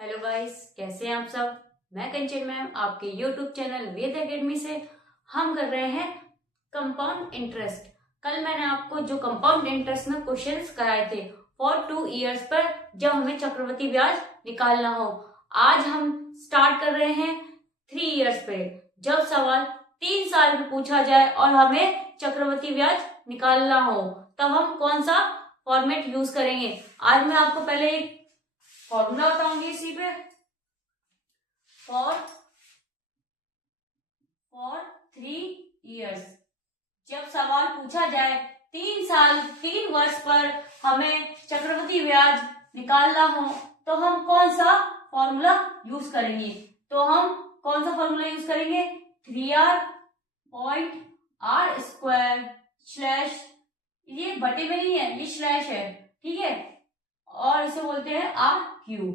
Hello guys, कैसे हैं आप सब। मैं कंचन मैम आपके यूट्यूब चैनल वेद एकेडमी से हम कर रहे हैं कंपाउंड इंटरेस्ट। कल मैंने आपको जो कंपाउंड इंटरेस्ट में क्वेश्चंस कराए थे फॉर 2 इयर्स पर जब हमें चक्रवृद्धि ब्याज निकालना हो, आज हम स्टार्ट कर रहे हैं 3 इयर्स पे जब सवाल 3 साल में पूछा जाए और हमें चक्रवृद्धि ब्याज निकालना हो तब हम कौन सा फॉर्मेट यूज करेंगे। आज मैं आपको पहले एक फॉर्मूला बताऊंगी इसी पे। फॉर 3 इयर्स जब सवाल पूछा जाए 3 साल 3 वर्ष पर हमें चक्रवृद्धि ब्याज निकालना हो तो हम कौन सा फॉर्मूला यूज करेंगे। तो हम कौन सा फॉर्मूला यूज करेंगे, 3r.r² स्लैश, ये बटे में नहीं है, ये स्लैश है, ठीक है, और इसे बोलते हैं आर क्यू,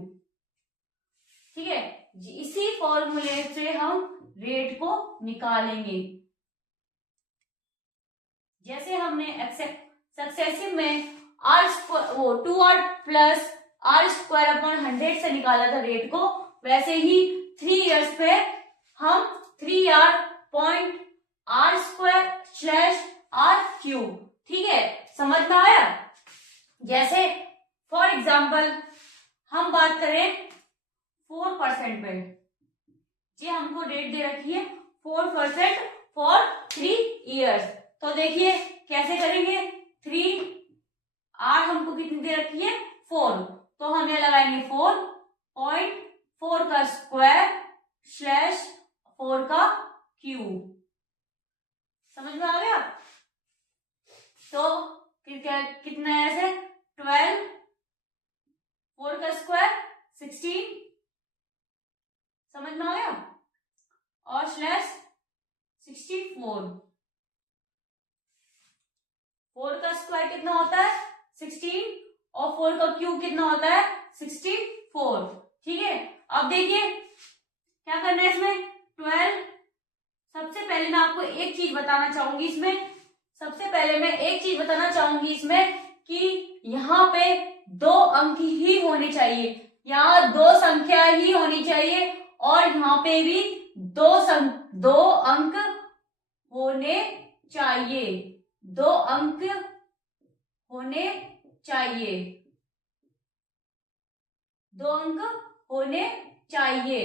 ठीक है। इसी फॉर्मूले से हम रेट को निकालेंगे। जैसे हमने सक्सेसिव में आर स्क्वायर वो 2r प्लस r² अपॉन 100 से निकाला था रेट को, वैसे ही 3 इयर्स पे हम 3r.r² स्लैश r क्यू, ठीक है, समझ में आया। जैसे फॉर एग्जाम्पल हम बात करें 4% पे, ये हमको रेट दे रखी है 4% फॉर 3 इयर्स। तो देखिए कैसे करेंगे, 3r हमको कितनी दे रखी है 4, तो हम ये लगाएंगे 4.4 का स्क्वायर स्लैश 4 का क्यूब, समझ में आ गया। तो कितना है ऐसे 12, 4 का स्क्वायर 16, समझ में आ गया, और स्लैश 64, 4 का स्क्वायर कितना होता है 16 और 4 का क्यूब कितना होता है 64, ठीक है। अब देखिए क्या करना है इसमें 12, सबसे पहले मैं आपको एक चीज बताना चाहूंगी इसमें कि यहाँ पे 2 अंक ही होने चाहिए, यहाँ 2 संख्या ही होनी चाहिए, और यहाँ पे भी 2 अंक होने चाहिए, 2 अंक होने चाहिए, 2 अंक होने चाहिए।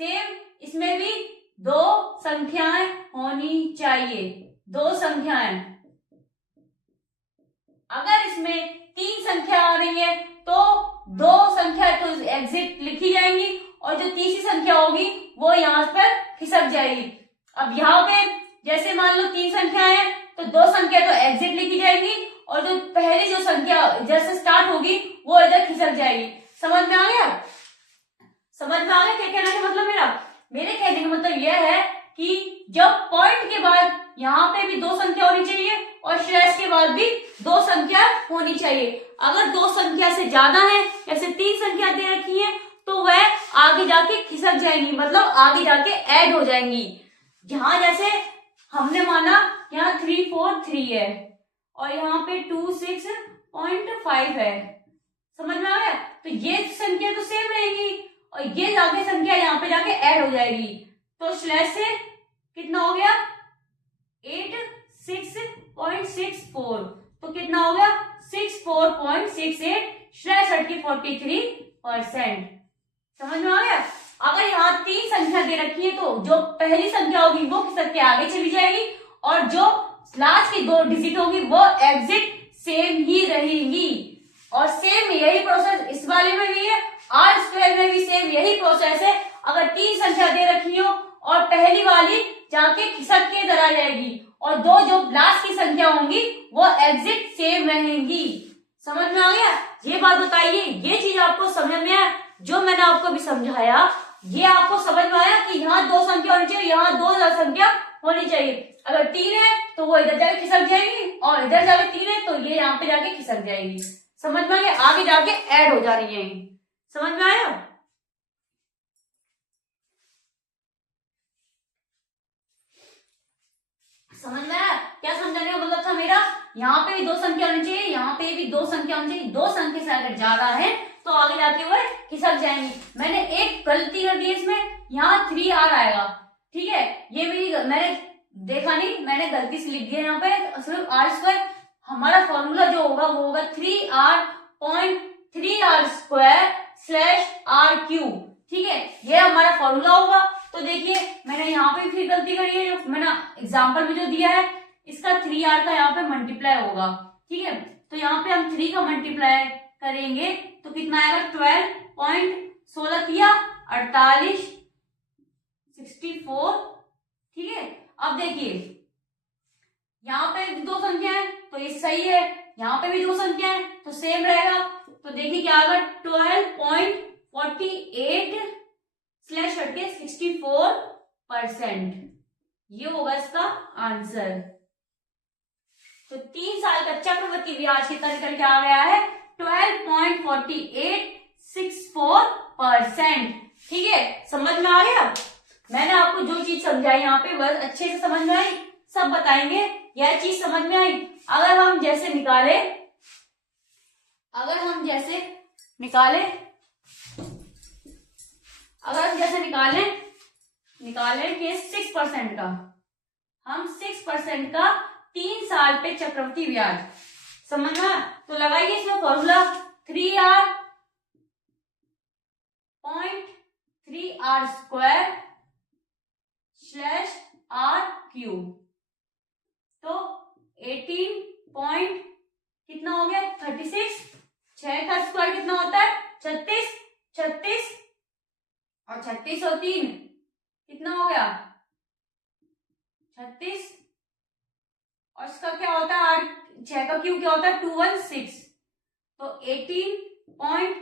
सेम इसमें भी 2 संख्याएं होनी चाहिए, 2 संख्याएं। अगर इसमें 3 संख्या आ रही है तो 2 संख्या तो एग्जिट लिखी जाएंगी और जो तीसरी संख्या होगी वो यहाँ पर खिसक जाएगी। अब यहाँ पे जैसे मान लो 3 संख्या है तो 2 संख्या तो एग्जिट लिखी जाएगी और जो पहली जो संख्या जैसे स्टार्ट होगी वो इधर खिसक जाएगी। समझ में आ गया क्या कहना है मतलब मेरे कहने का मतलब यह है कि जब पॉइंट के बाद यहाँ पे भी 2 संख्या होनी चाहिए और स्लैश के बाद भी 2 संख्या होनी चाहिए। अगर 2 संख्या से ज्यादा है, जैसे 3 संख्या दे रखी है, तो वह आगे जाके खिसक जाएंगी, मतलब आगे जाके ऐड हो जाएंगी। यहाँ जैसे हमने माना यहाँ 343 है और यहाँ पे 26.5 है, समझ में आ गया। तो ये संख्या तो सेम रहेगी और ये जाके संख्या यहाँ पे जाके ऐड हो जाएगी, तो स्लैश से कितना हो गया 86.64, तो कितना हो गया 64.68 स्लैश 43%, समझ में आ गया। अगर यहाँ 3 संख्या दे रखी है तो जो पहली संख्या होगी वो खिसक के आगे चली जाएगी और जो लास्ट की 2 डिजिट होगी वो एग्जिट सेम ही रहेगी। और सेम यही प्रोसेस इस वाले में भी है, r² में भी सेम यही प्रोसेस है। अगर 3 संख्या दे रखी हो और पहली वाली जाके खिसक के इधर आ जाएगी और 2 जो लास्ट की संख्या होंगी वो एग्जिट सेम रहेंगी। समझ में आ गया। ये बात बताइए, ये चीज आपको समझ में आया जो मैंने आपको भी समझाया, ये आपको समझ में आया कि यहाँ 2 संख्या होनी चाहिए, यहाँ 2 संख्या होनी चाहिए। अगर 3 है तो वो इधर जाके खिसक जाएगी और इधर जाके 3 है तो ये यहाँ पे जाके खिसक जाएगी, समझ में आ गया, आगे जाके ऐड हो जा रही है। समझ में आया। समझ में आया? क्या समझाने का मतलब था मेरा? यहाँ पे भी दो संख्या होनी चाहिए, यहाँ पे भी दो संख्या होनी चाहिए। दो संख्या से अगर ज्यादा है तो आगे जाके वो खिसक जाएंगी। मैंने एक गलती कर दी इसमें, यहाँ 3r आएगा, ठीक है, ये मेरी मैंने देखा नहीं, मैंने गलती से लिख दिया यहाँ पे सिर्फ r²। हमारा फॉर्मूला जो होगा वो होगा 3r.3r²/r³, ठीक है, ये हमारा फॉर्मूला होगा। तो देखिए मैंने यहाँ पे फिर गलती करी है, जो मैंने एग्जाम्पल में जो दिया है इसका 3r का यहाँ पे मल्टीप्लाई होगा, ठीक है, तो यहाँ पे हम 3 का मल्टीप्लाई करेंगे तो कितना आएगा 12.16 किया 48 64, ठीक है। अब देखिए यहाँ पे दो संख्या है तो ये सही है, यहाँ पे भी दो संख्या है तो सेम रहेगा। तो देखिए क्या आएगा 12.48/64%, ये होगा इसका आंसर। तो 3 साल का चक्रवृद्धि ब्याज कितना निकल के आ गया है 12.4864%, ठीक है, समझ में आ गया? मैंने आपको जो चीज समझाई यहाँ पे बस अच्छे से समझ में आई, सब बताएंगे यह चीज समझ में आई। अगर हम जैसे निकालें कि 6% का, हम 6% का 3 साल पे चक्रवृद्धि ब्याज, समझ में? तो लगाइए इसमें फॉर्मूला 3r.3r²/r³, तो 18 कितना हो गया 36, 6 का स्क्वायर कितना होता है 36, 36 और 36 और 3 कितना हो गया 36, और इसका क्या होता है 6 का क्यूब क्या होता है 216, तो 18.3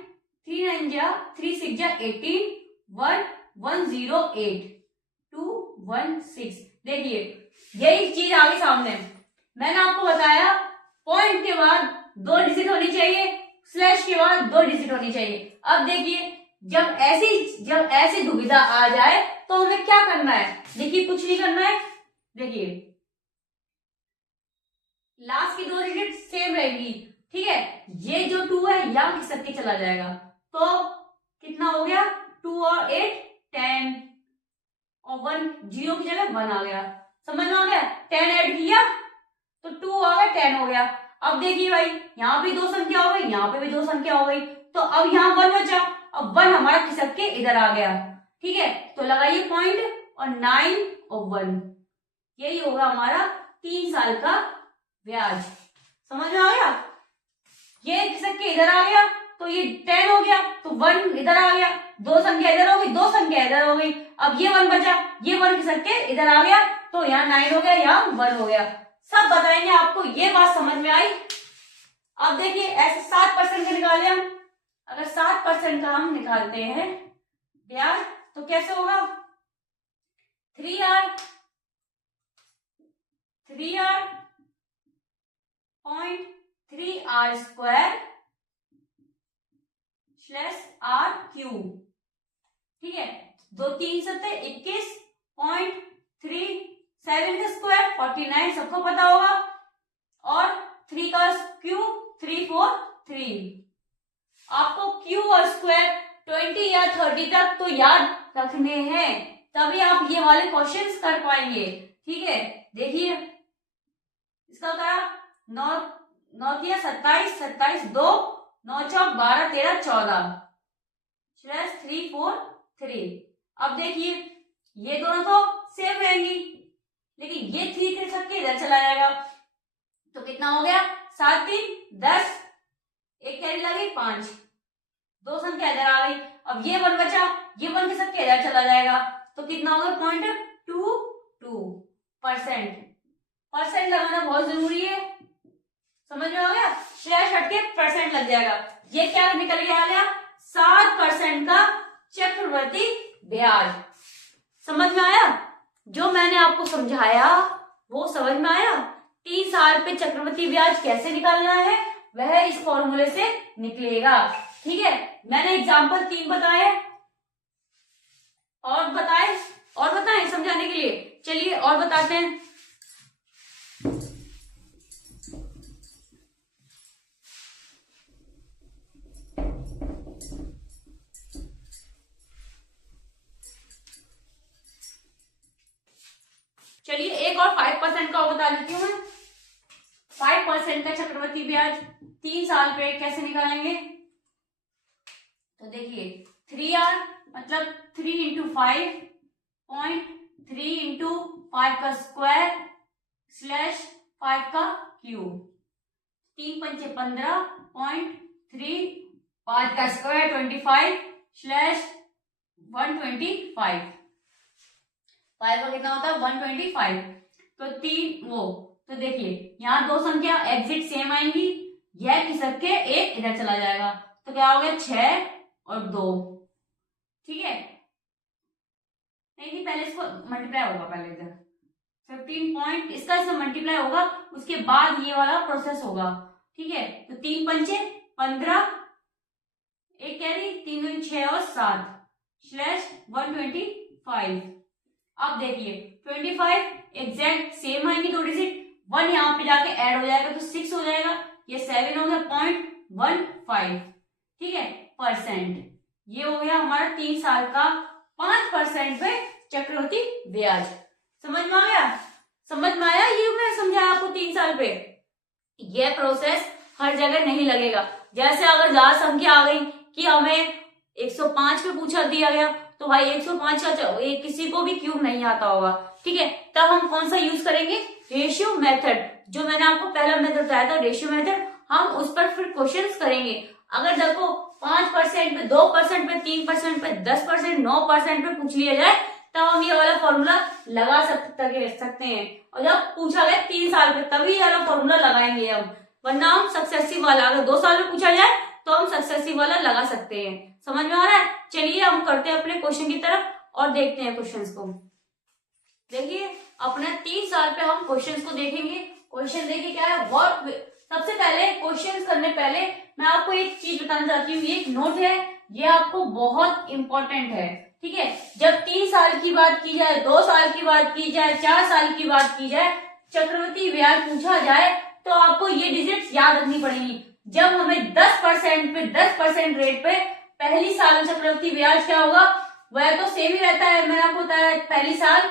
108 216। देखिए यही चीज आ गई सामने, मैंने आपको बताया पॉइंट के बाद 2 डिजिट होनी चाहिए, स्लैश के बाद 2 डिजिट होनी चाहिए। अब देखिए जब ऐसी दुविधा आ जाए तो हमें क्या करना है, देखिए कुछ नहीं करना है, देखिए लास्ट की 2 डिजिट सेम रहेगी, ठीक है, ये जो 2 है यहाँ खिसक के चला जाएगा, तो कितना हो गया 2 और 8 10 और 1 0 की जगह 1 आ गया, समझ में आ गया? 10 ऐड किया तो 2 आ गया 10 हो गया। अब देखिए भाई यहाँ भी 2 संख्या हो गई, यहाँ पे भी 2 संख्या हो गई, तो अब यहाँ 1 बचा, अब 1 हमारा खिसक के इधर आ गया, ठीक है, तो लगाइए पॉइंट और 9 और 1, यही होगा हमारा 3 साल का ब्याज, समझ में आ गया? ये खिसक के इधर आ गया तो ये 10 हो गया, तो 1 इधर आ गया, 2 संख्या इधर हो गई, 2 संख्या इधर हो गई, अब ये 1 बचा, ये 1 खिसक के इधर आ गया, तो यहाँ 9 हो गया, यहाँ 1 हो गया, सब बताएंगे आपको। ये बात समझ में आई? अब देखिए ऐसे 7% का निकाले हम, अगर 7% का हम निकालते हैं ब्याज तो कैसे होगा 3r.3r²/r³, ठीक है, 2 3 7 21.3 7 का स्क्वायर 49 सबको पता होगा, और 3 का क्यूब 343। आपको क्यूब और स्क्वायर 20 या 30 तक तो याद रखने हैं, तभी आप ये वाले क्वेश्चंस कर पाएंगे, ठीक है। देखिए इसका करा 9 किया 27 27 2 9 चौक 12 13 14 3 4 3। अब देखिए ये दोनों तो सेम रहेंगी, लेकिन ये 3 के साथ इधर चला जाएगा, तो कितना हो गया 7 3 10, एक कैरी लगी 5, 2 संख्या इधर आ गई, अब ये 1 बचा, ये 1 के साथ इधर चला जाएगा, तो कितना होगा 0.22%। परसेंट लगाना बहुत जरूरी है, समझ में आ गया? स्लैश हटके परसेंट लग जाएगा। ये क्या निकल के आ गया 7% का चक्रवृद्धि ब्याज, समझ में आया? जो मैंने आपको समझाया वो समझ में आया? 3 साल पे चक्रवृद्धि ब्याज कैसे निकालना है वह इस फॉर्मूले से निकलेगा, ठीक है। मैंने एग्जाम्पल 3 बताए और बताएं समझाने के लिए, चलिए और बताते हैं। 5% का बता देती हूँ मैं। 5% का चक्रवृद्धि ब्याज 3 साल पे कैसे निकालेंगे? तो देखिए 3R मतलब 3 इंटू 5 पॉइंट 3 इंटू 5 का स्क्वायर स्लैश 5 का क्यूब, 3 पंचे 15.3 5 का स्क्वायर 25 स्लैश 125, 5 का कितना होता है 125। तो तो देखिए यहाँ दो संख्या एग्जिट सेम आएंगी, यह खिसक के एक इधर चला जाएगा, तो क्या हो गया 6 और 2, ठीक है। नहीं पहले इसको मल्टीप्लाई होगा, पहले इधर 15 पॉइंट इसका इससे मल्टीप्लाई होगा, उसके बाद ये वाला प्रोसेस होगा, ठीक है। तो 3 पंचे 15, एक कैरी 3 दूनी 6 और 7 स्लैश 125। अब देखिए 25 एग्जैक्ट सेम आएंगे दो डिजिट, 1 यहाँ पे जाके ऐड हो जाएगा तो 6 हो जाएगा, ये 7 हो गया 0.15, ठीक है परसेंट। ये हो गया हमारा 3 साल का 5% पे चक्रवृद्धि ब्याज। समझ में आ गया? समझ में आया? ये मैं समझाया आपको 3 साल पे। ये प्रोसेस हर जगह नहीं लगेगा। जैसे अगर ज्यादा संख्या आ गई कि हमें 105 पे पूछा दिया गया, तो भाई 105 का किसी को भी क्यूब नहीं आता होगा, ठीक है। तब हम कौन सा यूज करेंगे? रेशियो मेथड, जो मैंने आपको पहला मेथड बताया था रेशियो मेथड, हम उस पर फिर क्वेश्चंस करेंगे। अगर देखो 5% पे, 2% पे, 3% पे, 10%, 9% पे पूछ लिया जाए, तब हम ये वाला फॉर्मूला लगा सकते हैं। और जब पूछा गया 3 साल पे, तभी ये वाला फॉर्मूला लगाएंगे हम, वरना हम सक्सेसिव वाला, अगर 2 साल में पूछा जाए तो हम सक्सेसिव वाला लगा सकते हैं। समझ में आ रहा है? चलिए हम करते हैं अपने क्वेश्चन की तरफ और देखते हैं क्वेश्चंस को। देखिए अपने 3 साल पे हम क्वेश्चंस को देखेंगे। क्वेश्चन देखिए क्या है, सबसे पहले क्वेश्चंस करने पहले मैं आपको एक चीज बताना चाहती हूँ, ये एक नोट है, ये आपको बहुत इंपॉर्टेंट है, ठीक है। जब 3 साल की बात की जाए, 2 साल की बात की जाए, 4 साल की बात की जाए, चक्रवृद्धि ब्याज पूछा जाए, तो आपको ये डिजिट्स याद रखनी पड़ेगी। जब हमें 10% पे 10% रेट पे पहली साल में चक्रवृद्धि ब्याज क्या होगा, वह तो सेम ही रहता है, मैंने आपको बताया पहली साल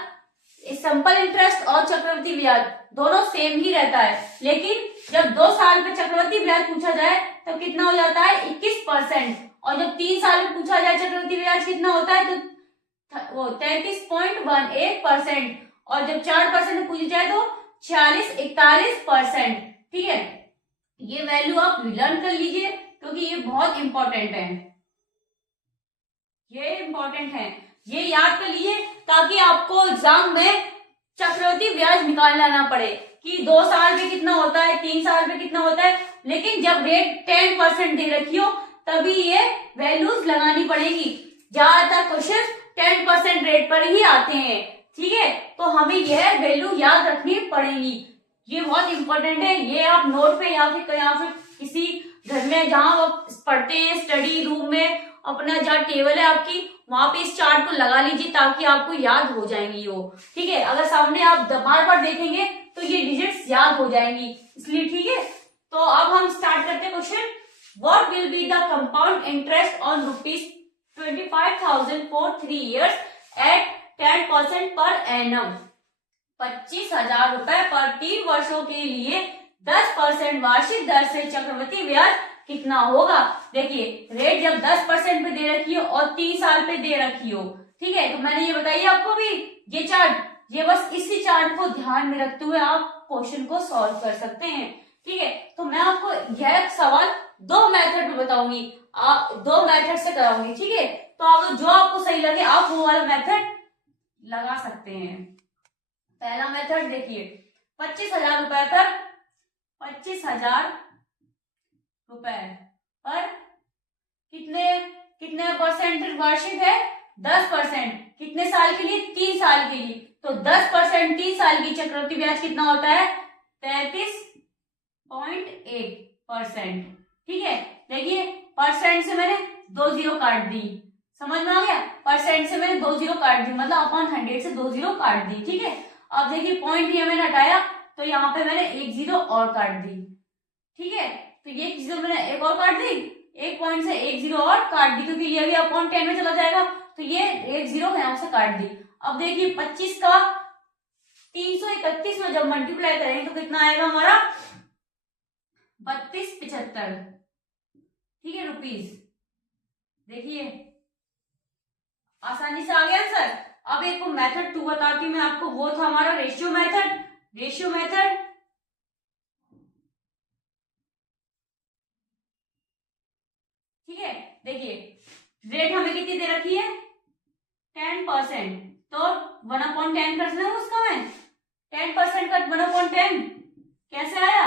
सिंपल इंटरेस्ट और चक्रवृद्धि ब्याज दोनों सेम ही रहता है। लेकिन जब 2 साल पे चक्रवृद्धि ब्याज पूछा जाए तो कितना हो जाता है 21%, और जब 3 साल में पूछा जाए चक्रवृद्धि ब्याज कितना होता है तो वो 33.18%, और जब 4% में पूछी जाए तो 46-41%, ठीक है। ये वैल्यू आप लर्न कर लीजिए क्योंकि ये बहुत इंपॉर्टेंट है, ये इंपॉर्टेंट है, ये याद कर लीजिए ताकि आपको एग्जाम में चक्रवृद्धि ब्याज निकालना ना पड़े कि 2 साल में कितना होता है, 3 साल में कितना होता है। लेकिन जब रेट 10% दे रखी हो तभी ये वैल्यूज लगानी पड़ेगी। ज्यादातर क्वेश्चन 10% रेट पर ही आते हैं, ठीक है। तो हमें यह वैल्यू याद रखनी पड़ेगी, ये बहुत इंपॉर्टेंट है। ये आप नोट पे या फिर किसी घर में जहां आप पढ़ते हैं स्टडी रूम में, अपना जहाँ टेबल है आपकी, वहां पे इस चार्ट को लगा लीजिए ताकि आपको याद हो जाएंगी वो, ठीक है। अगर सामने आप बार बार देखेंगे तो ये डिजिट्स याद हो जाएंगी, इसलिए, ठीक है। तो अब हम स्टार्ट करते हैं question. What will be the compound interest on ₹25,000 for 3 years at 10% per annum? 25,000 रुपए पर 3 वर्षों के लिए 10% वार्षिक दर से चक्रवृद्धि ब्याज कितना होगा? देखिए रेट जब 10% पे दे रखी हो और 3 साल पे दे रखी हो, ठीक है, तो मैंने ये बताइए आपको भी ये चार्ट, ये बस इसी चार्ट को ध्यान में रखते हुए आप क्वेश्चन को सॉल्व कर सकते हैं, ठीक है। तो मैं आपको यह सवाल 2 मेथड में बताऊंगी, 2 मेथड से कराऊंगी, ठीक है। तो अगर जो आपको सही लगे आप वो वाला मेथड लगा सकते हैं। पहला मेथड देखिए, 25,000 रुपए पर 25,000 रुपए पर कितने परसेंट वार्षिक है? 10%। कितने साल के लिए? 3 साल के लिए। तो 10% 3 साल की चक्रवृद्धि ब्याज कितना होता है? 33.1%, ठीक है। देखिए परसेंट से मैंने 2 जीरो काट दी, समझ में आ गया? परसेंट से मैंने 2 जीरो काट दी, मतलब अपॉन 100 से 2 जीरो काट दी, ठीक है। अब देखिए पॉइंट ये मैंने हटाया तो यहाँ पे मैंने 1 जीरो और काट दी, ठीक है। तो ये जीरो मैंने एक और काट दी, एक पॉइंट से 1 जीरो और काट दी क्योंकि ये भी अपॉन 10 में चला जाएगा, तो ये 1 जीरो यहाँ से काट दी। अब देखिए 25 का 331 में जब मल्टीप्लाई करेंगे तो कितना आएगा हमारा 3275, ठीक है, रुपीज। देखिए आसानी से आ गया आंसर। अब एक मेथड 2 बताती हूँ मैं आपको, वो था हमारा रेशियो मेथड। रेशियो मेथड ठीक है, देखिए रेट हमें कितनी दे रखी है 10%, तो 1/10 कर सकते हैं उसका मैं 10% का 1/10 कैसे आया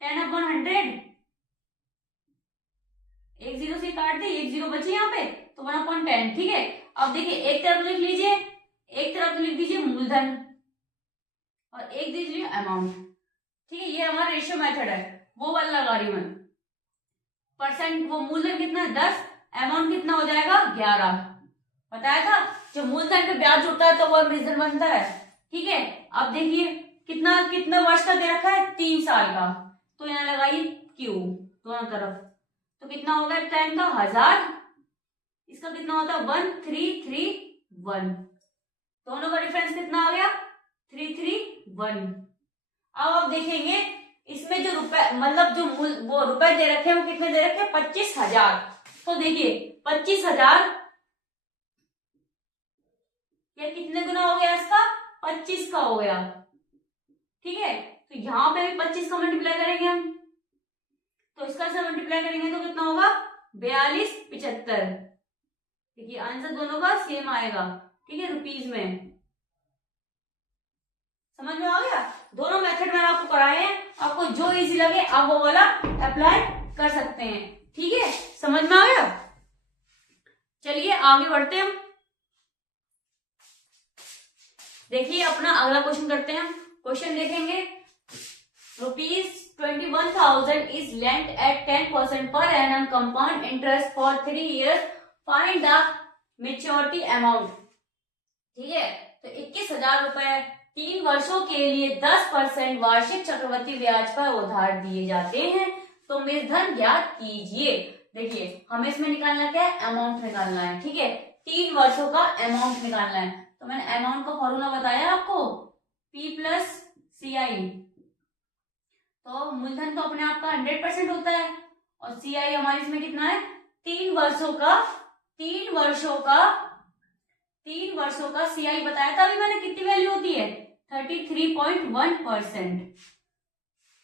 10/100, एक जीरो से काट दी, एक जीरो बची यहाँ पे तो 1/10, ठीक है। अब देखिए एक तरफ लिख लीजिए, एक तरफ लिख दीजिए मूलधन और एक दीजिए अमाउंट, ठीक है। ये हमारा रेशियो मेथड है, वो वाला लगा रही हूं मैं। परसेंट वो मूलधन कितना है 10, अमाउंट कितना हो जाएगा 11, बताया था जब मूलधन पे ब्याज जुड़ता है तो वो मूलधन बनता है, ठीक है। अब देखिए कितना कितना वर्ष का दे रखा है 3 साल का, तो यहाँ लगाइए क्यू दोनों तरफ, तो कितना होगा टाइम का 1000, इसका कितना होता है 1331, दोनों का डिफरेंस कितना आ गया 331। अब आप देखेंगे इसमें जो रुपए मतलब जो वो रुपए दे रखे हैं वो कितने दे रखे हैं 25,000, तो देखिए 25,000 ये कितने गुना हो गया इसका 25 का हो गया, ठीक है। तो यहाँ पे भी 25 का मल्टीप्लाई करेंगे हम, तो इसका से मल्टीप्लाई करेंगे तो कितना होगा 4275, देखिए आंसर दोनों का सेम आएगा, ठीक है, रुपीज में। समझ में आ गया, दोनों मेथड मैंने आपको कराए हैं, आपको जो इजी लगे आप वो वाला अप्लाई कर सकते हैं, ठीक है। समझ में आ गया, चलिए आगे बढ़ते हैं। देखिए अपना अगला क्वेश्चन करते हैं। क्वेश्चन देखेंगे ₹21,000 is lent at 10% per annum compound interest for 3 years. Find the maturity amount. ठीक है, तो 21,000 रुपए 3 वर्षों के लिए 10% वार्षिक चक्रवृद्धि ब्याज पर उधार दिए जाते हैं, तो मूलधन ज्ञात कीजिए। देखिए हमें इसमें निकालना क्या है अमाउंट निकालना है, ठीक है, 3 वर्षों का अमाउंट निकालना है। तो मैंने अमाउंट का फॉर्मूला बताया आपको P+CI, तो मूलधन तो अपने आप का 100% होता है और CI हमारी इसमें कितना है 3 वर्षों का CI बताया था अभी मैंने, कितनी वैल्यू होती है 33.1%,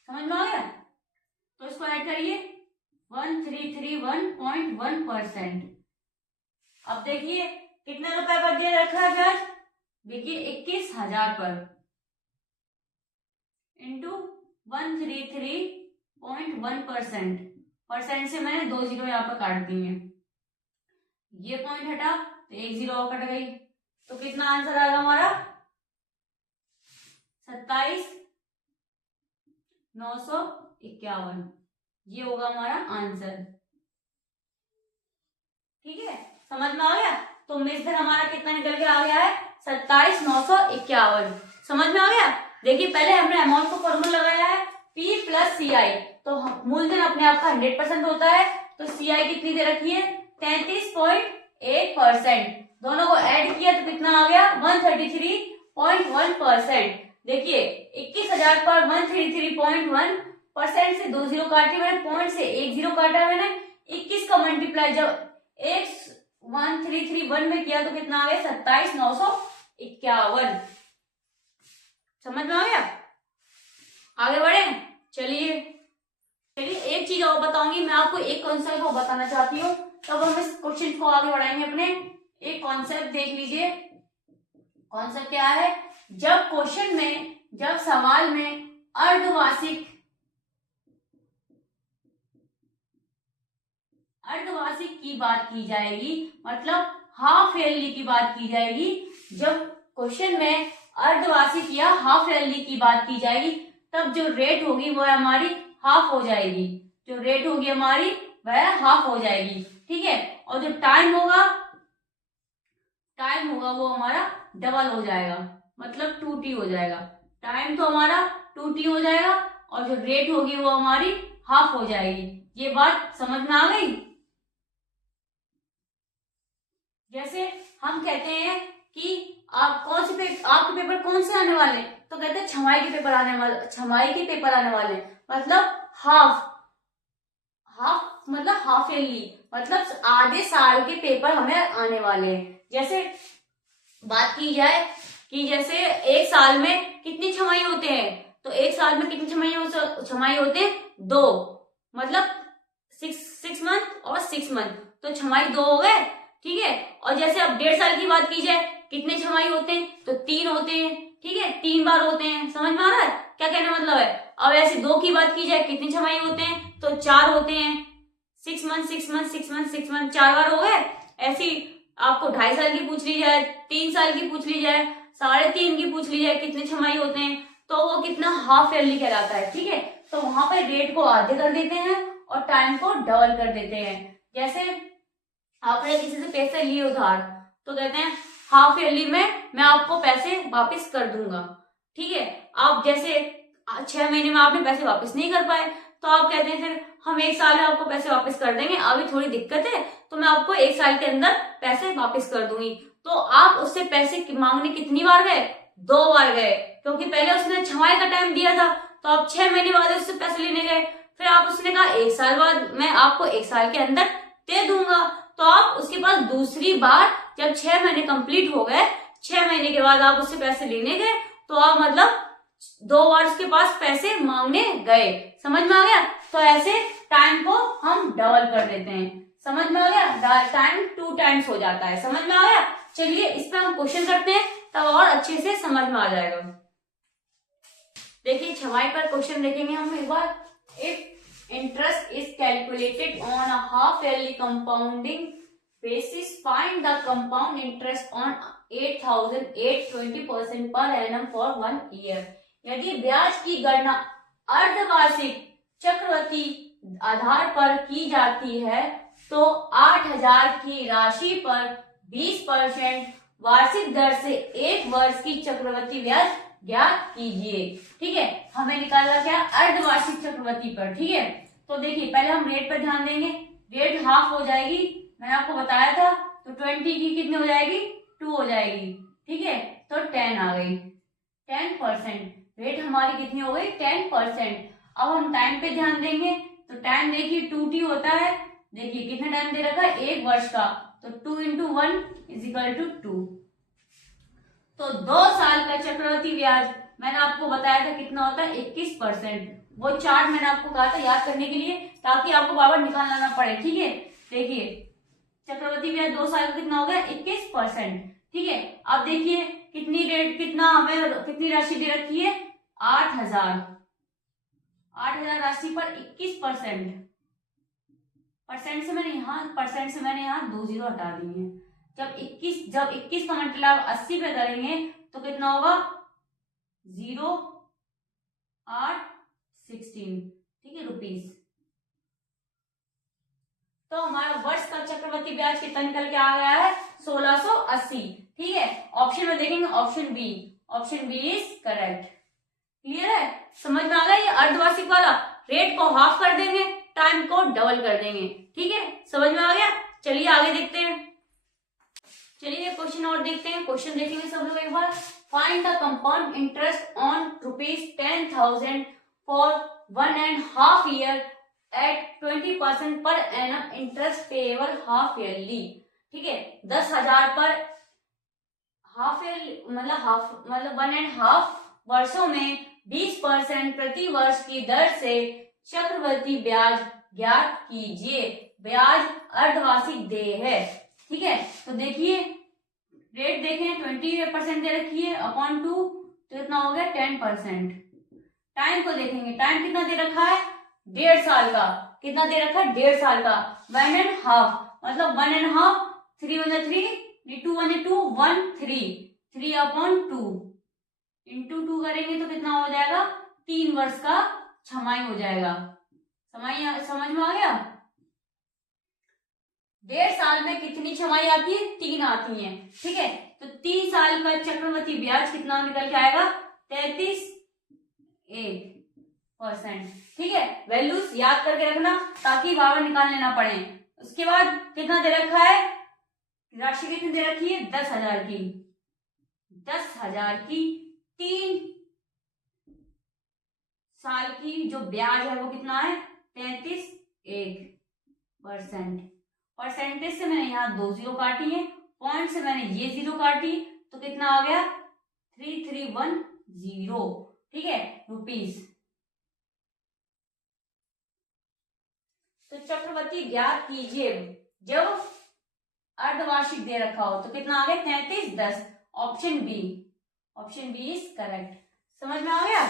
समझ में आ गया। तो इसको ऐड करिए 1331.1%। अब देखिए कितने रुपए पर दिया रखा है ब्याज, देखिए 21,000 पर इंटू 133.1%, परसेंट से मैंने 2 जीरो यहाँ पर काट दिए, ये पॉइंट हटा तो 1 जीरो और कट गई, तो कितना आंसर आएगा हमारा 27,951, ये होगा हमारा आंसर, ठीक है। समझ में आ गया, तो मूलधन हमारा कितना निकल के आ गया है 27,951, समझ में आ गया। देखिए पहले हमने अमाउंट को फॉर्मूला लगाया है P+CI, तो मूलधन अपने आप का 100% होता है, तो CI कितनी दे रखी है 33.8%, दोनों को ऐड किया तो कितना आ गया 133.1%। देखिए 21,000 पर 133.1% से 2 जीरो काटे मैंने, पॉइंट से 1 जीरो काटा मैंने, 21 का मल्टीप्लाई जब 1331 में किया तो कितना आ गया 27,951, समझ में आ गया। आगे बढ़े, चलिए एक चीज और बताऊंगी मैं आपको, एक कॉन्सेप्ट को बताना चाहती हूँ, तब हम इस क्वेश्चन को आगे बढ़ाएंगे अपने। एक कॉन्सेप्ट देख लीजिए, कॉन्सेप्ट क्या है, जब क्वेश्चन में जब सवाल में अर्धवार्षिक की बात की जाएगी, मतलब हाफ ईयरली की बात की जाएगी, जब क्वेश्चन में अर्धवार्षिक या हाफ ईयरली की बात की जाएगी तब जो रेट होगी वो हमारी हाफ हो जाएगी, जो रेट होगी हमारी वह हाफ हो जाएगी, ठीक है। और जो टाइम होगा वो हमारा डबल हो जाएगा, मतलब 2T हो जाएगा, टाइम तो हमारा 2T हो जाएगा और जो रेट होगी वो हमारी हाफ हो जाएगी। ये बात समझ में आ गई। जैसे हम कहते हैं कि आप आपके पेपर कौन से आने वाले, तो कहते हैं छमाही के पेपर आने वाले, छमाही के पेपर आने वाले मतलब हाफ मतलब हाफ ईयरली, मतलब आधे साल के पेपर हमें आने वाले हैं। जैसे बात की जाए कि जैसे एक साल में कितनी छमाही होते हैं, तो एक साल में कितनी छमाही होते हैं 2, मतलब 6 मंथ और 6 मंथ, तो छमाही 2 हो गए, ठीक है। और जैसे अब 1.5 साल की बात की जाए, कितने छमाही होते हैं, तो 3 होते हैं, ठीक है, 3 बार होते हैं। समझ में आ रहा है क्या कहने मतलब है। अब ऐसे 2 की बात की जाए, कितनी छमाही होते हैं, तो 4 होते हैं, 6 मंथ 6 मंथ 6 मंथ 6 मंथ 4 बार हो गए। ऐसी आपको 2.5 साल की पूछ ली जाए, 3 साल की पूछ ली जाए, 3.5 की पूछ ली जाए, कितने छमाही होते हैं, तो वो कितना हाफ ईयरली कहलाता है, ठीक है। तो वहां पर रेट को आधे कर देते हैं और टाइम को डबल कर देते हैं। जैसे आपने किसी से पैसे लिए उधार, तो कहते हैं हाफ ईयरली में मैं आपको पैसे वापस कर दूंगा, ठीक है। आप जैसे 6 महीने में आपने पैसे वापस नहीं कर पाए, तो आप कहते हैं फिर हम 1 साल में आपको पैसे वापस कर देंगे, अभी थोड़ी दिक्कत है तो मैं आपको 1 साल के अंदर पैसे वापस कर दूंगी। तो आप उससे पैसे मांगने कितनी बार गए, 2 बार गए, क्योंकि पहले उसने छमाही का टाइम दिया था, तो आप 6 महीने बाद उससे पैसे लेने गए, फिर आप उसने कहा 1 साल बाद मैं आपको 1 साल के अंदर दे दूंगा, तो आप उसके पास दूसरी बार जब 6 महीने कंप्लीट हो गए, 6 महीने के बाद आप उससे पैसे लेने गए, तो आप मतलब 2 बार उसके पास पैसे मांगने गए। समझ में आ गया। तो ऐसे टाइम को हम डबल कर देते हैं। समझ में आ गया, टाइम 2 टाइम्स हो जाता है। समझ में आ गया। चलिए इस पर हम क्वेश्चन करते हैं, तब और अच्छे से समझ में आ जाएगा। देखिए छमाही पर क्वेश्चन देखेंगे हम एक बार। If interest is calculated on a half yearly compounding basis, find the compound interest on 8,820% per annum for 1 year। यदि ब्याज की गणना अर्धवार्षिक चक्रवृद्धि आधार पर की जाती है, तो 8,000 की राशि पर 20% वार्षिक दर से 1 वर्ष की चक्रवृद्धि ब्याज ज्ञात कीजिए। ठीक है, हमें निकालना क्या, अर्धवार्षिक चक्रवृद्धि पर। ठीक है, तो देखिए पहले हम रेट पर ध्यान देंगे। रेट हाफ हो जाएगी, मैंने आपको बताया था, तो 20 की कितनी हो जाएगी, 2 हो जाएगी। ठीक है, तो 10 आ गई, 10%। रेट हमारी कितनी हो गई, 10%। अब हम टाइम पे ध्यान देंगे, तो टाइम देखिए 2t होता है। देखिए कितना टाइम दे रखा है, 1 वर्ष का, तो 2 × 1 = 2। तो 2 साल का चक्रवृद्धि ब्याज मैंने आपको बताया था कितना होता है, 21%। वो चार्ट मैंने आपको कहा था याद करने के लिए, ताकि आपको बार बार निकालना ना पड़े। ठीक है, देखिए चक्रवृद्धि ब्याज 2 साल का कितना हो गया, 21%। ठीक है, अब देखिए कितनी रेट, कितना हमें कितनी राशि दे रखी है, 8,000 राशि पर 21%। परसेंट से मैंने यहाँ 2 जीरो हटा दिए हैं। जब 21 का मतलब 80 पे करेंगे तो कितना होगा, 0 8 16। ठीक है, रुपीस। तो हमारा वर्ष का चक्रवृद्धि ब्याज कितना निकल के आ गया है, 1680। ठीक है, ऑप्शन में देखेंगे, option B is correct. Clear है, समझ में आ गया। ये अर्धवार्षिक वाला रेट को हाफ कर देंगे, टाइम को डबल कर देंगे। ठीक है, समझ में आ गया। चलिए आगे देखते हैं। चलिए क्वेश्चन और देखते हैं। क्वेश्चन देखेंगे सब लोग एक बार। Find the compound interest on ₹10,000 for 1.5 year at 20% per annum interest payable half yearly. ठीक है, 10,000 पर हाफ ईयर मतलब 1.5 वर्षों में 20% प्रति वर्ष की दर से चक्रवृद्धि ब्याज ज्ञात कीजिए। ब्याज अर्धवार्षिक देय है। ठीक है, तो देखिए रेट देखें, 20% दे रखी है अपॉन 2, तो इतना हो गया 10%। टाइम को देखेंगे, टाइम कितना दे रखा है, 1.5 साल का। कितना दे रखा है, 1.5 साल का। 1.5 मतलब 1.5, 3 × 3, 2 × 2 1 3/2 इंटू 2 करेंगे तो कितना हो जाएगा, 3 वर्ष का छमाही हो जाएगा। समझ में आ गया। 1.5 साल में कितनी छमाही आती है, 3 आती है। ठीक है, तो 3 साल का चक्रवृद्धि ब्याज कितना निकल के आएगा, 33.1%। ठीक है, वैल्यूज याद करके रखना ताकि बार बार निकालने ना पड़े। उसके बाद कितना दे रखा है, राशि कितनी दे रखी है, 10,000 की। 10,000 की 3 साल की जो ब्याज है वो कितना है 33.1%। परसेंटेज से मैंने यहाँ 2 जीरो काटी है, पॉइंट से मैंने ये 0 काटी, तो कितना आ गया 3310, ठीक है, रुपीज। तो चक्रवृद्धि ज्ञात कीजिए जब अर्धवार्षिक दे रखा हो, तो कितना आ गया 3310, ऑप्शन बी इज करेक्ट। समझ में आ गया?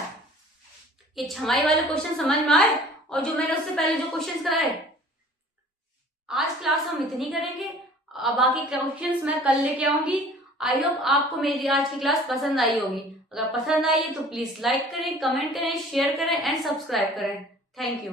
ये छमाई वाले क्वेश्चन समझ में आए? और जो मैंने उससे पहले जो क्वेश्चंस कराए, आज क्लास हम इतनी करेंगे, बाकी क्वेश्चंस मैं कल लेके आऊंगी। आई होप आपको मेरी आज की क्लास पसंद आई होगी। अगर पसंद आई है तो प्लीज लाइक करें, कमेंट करें, शेयर करें एंड सब्सक्राइब करें। Thank you.